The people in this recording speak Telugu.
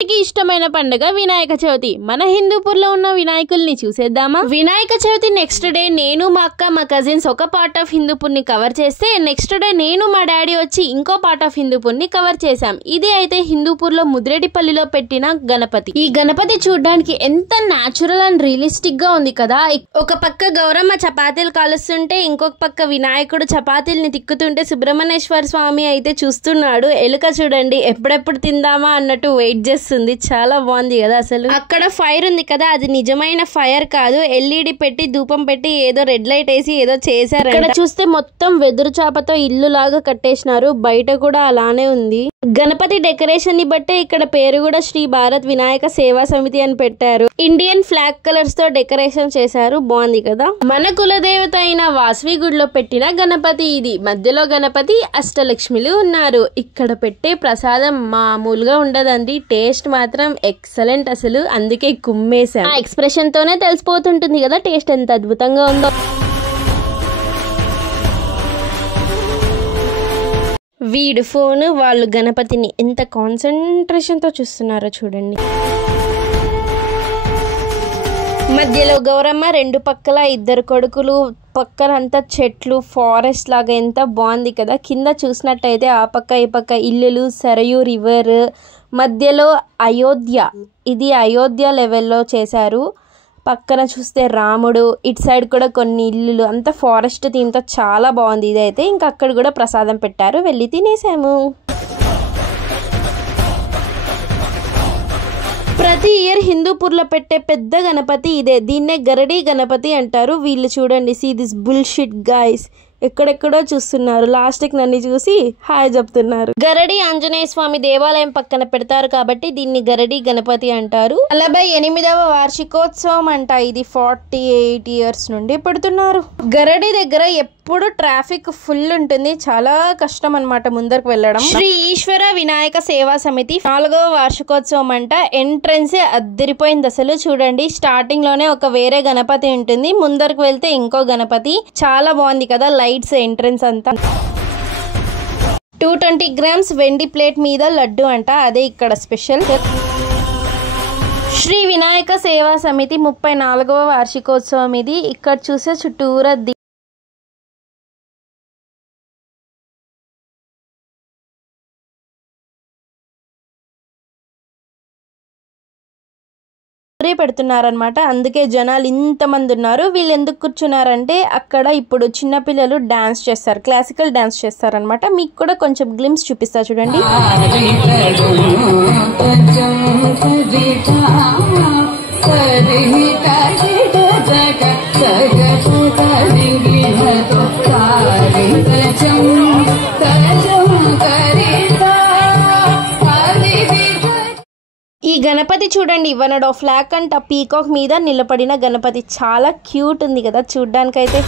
ఇష్టమైన పండుగ వినాయక చవితి. మన హిందూపూర్లో ఉన్న వినాయకుల్ని చూసేద్దామా. వినాయక చవితి నెక్స్ట్ డే నేను మా అక్క మా కజిన్స్ ఒక పార్ట్ ఆఫ్ హిందూపూర్ని కవర్ చేస్తే, నెక్స్ట్ డే నేను మా డాడీ వచ్చి ఇంకో పార్ట్ ఆఫ్ హిందూపూర్ని కవర్ చేశాం. ఇది అయితే హిందూపూర్లో ముద్రేటిపల్లిలో పెట్టిన గణపతి. ఈ గణపతి చూడడానికి ఎంత న్యాచురల్ అండ్ రియలిస్టిక్ గా ఉంది కదా. ఒక పక్క గౌరమ్మ చపాతీలు కాలుస్తుంటే, ఇంకొక పక్క వినాయకుడు చపాతీల్ని తిక్కుతుంటే సుబ్రహ్మణ్యేశ్వర స్వామి అయితే చూస్తున్నాడు. ఎలుక చూడండి ఎప్పుడెప్పుడు తిందామా అన్నట్టు వెయిట్ చేస్తుంది. చాలా బాగుంది కదా. అసలు అక్కడ ఫైర్ ఉంది కదా, అది నిజమైన ఫైర్ కాదు. ఎల్ఈడి పెట్టి ధూపం పెట్టి ఏదో రెడ్ లైట్ వేసి ఏదో చేశారు. ఇక్కడ చూస్తే మొత్తం వెదురు చాపతో ఇల్లు లాగా కట్టేసినారు. బయట కూడా అలానే ఉంది. గణపతి డెకరేషన్ ని బట్టే ఇక్కడ పేరు కూడా శ్రీ భారత్ వినాయక సేవా సమితి అని పెట్టారు. ఇండియన్ ఫ్లాగ్ కలర్స్ తో డెకరేషన్ చేశారు. బాగుంది కదా. మన కులదేవత అయిన వాసవి గుడిలో పెట్టిన గణపతి ఇది. మధ్యలో గణపతి అష్టలక్ష్మిలు ఉన్నారు. ఇక్కడ పెట్టే ప్రసాదం మామూలుగా ఉండదండి. టేస్ట్ మాత్రం ఎక్సలెంట్. అసలు అందుకే కుమ్మేశాం. ఆ ఎక్స్ప్రెషన్ తోనే తెలిసిపోతుంటుంది కదా టేస్ట్ ఎంత అద్భుతంగా ఉందో. వీడు ఫోన్, వాళ్ళు గణపతిని ఎంత కాన్సన్ట్రేషన్ తో చూస్తున్నారో చూడండి. మధ్యలో గౌరమ్మ, రెండు పక్కల ఇద్దరు కొడుకులు, పక్కనంతా చెట్లు, ఫారెస్ట్ లాగా ఎంత బాగుంది కదా. కింద చూసినట్టయితే ఆ పక్క ఈ పక్క ఇల్లులు, సరయూ రివర్, మధ్యలో అయోధ్య. ఇది అయోధ్య లెవెల్లో చేశారు. పక్కన చూస్తే రాముడు, ఇటు సైడ్ కూడా కొన్ని ఇల్లులు, అంతా ఫారెస్ట్ థీమ్తో చాలా బాగుంది ఇదైతే. ఇంకా అక్కడ కూడా ప్రసాదం పెట్టారు, వెళ్ళి తినేసాము. ప్రతి ఇయర్ హిందూపూర్లో పెట్టే పెద్ద గణపతి ఇదే. దీన్నే గరడీ గణపతి అంటారు. వీళ్ళు చూడండి, సీ దిస్ బుల్షిట్ గైస్, ఎక్కడెక్కడో చూస్తున్నారు. లాస్ట్కి నన్ను చూసి హాయ్ చెప్తున్నారు. గరడి ఆంజనేయ స్వామి దేవాలయం పక్కన పెడతారు కాబట్టి దీన్ని గరడి గణపతి అంటారు. 48వ వార్షికోత్సవం అంట ఇది. 48 years నుండి పెడుతున్నారు. గరడి దగ్గర ఎప్పుడు ట్రాఫిక్ ఫుల్ ఉంటుంది. చాలా కష్టం అన్నమాట ముందరకు వెళ్ళడం. శ్రీ ఈశ్వర వినాయక సేవా సమితి 4వ వార్షికోత్సవం అంట. ఎంట్రన్స్ అద్దరిపోయింది అసలు. చూడండి, స్టార్టింగ్ లోనే ఒక వేరే గణపతి ఉంటుంది, ముందరకు వెళ్తే ఇంకో గణపతి. చాలా బాగుంది కదా లైట్స్, ఎంట్రన్స్ అంతా. 220 grams వెండి ప్లేట్ మీద లడ్డు అంట, అదే ఇక్కడ స్పెషల్. శ్రీ వినాయక సేవా సమితి 34వ వార్షికోత్సవం ఇది. ఇక్కడ చూసే చుట్టూరా పెడుతున్నారనమాట. అందుకే జనాలు ఇంతమంది ఉన్నారు. వీళ్ళు ఎందుకు కూర్చున్నారంటే, అక్కడ ఇప్పుడు చిన్నపిల్లలు డాన్స్ చేస్తారు, క్లాసికల్ డాన్స్ చేస్తారనమాట. మీకు కూడా కొంచెం గ్లిమ్స్ చూపిస్తా చూడండి. ఈ గణపతి చూడండి, 1.5 lakh అంట. పీకాక్ మీద నిలబడిన గణపతి చాలా క్యూట్ ఉంది కదా చూడ్డానికైతే.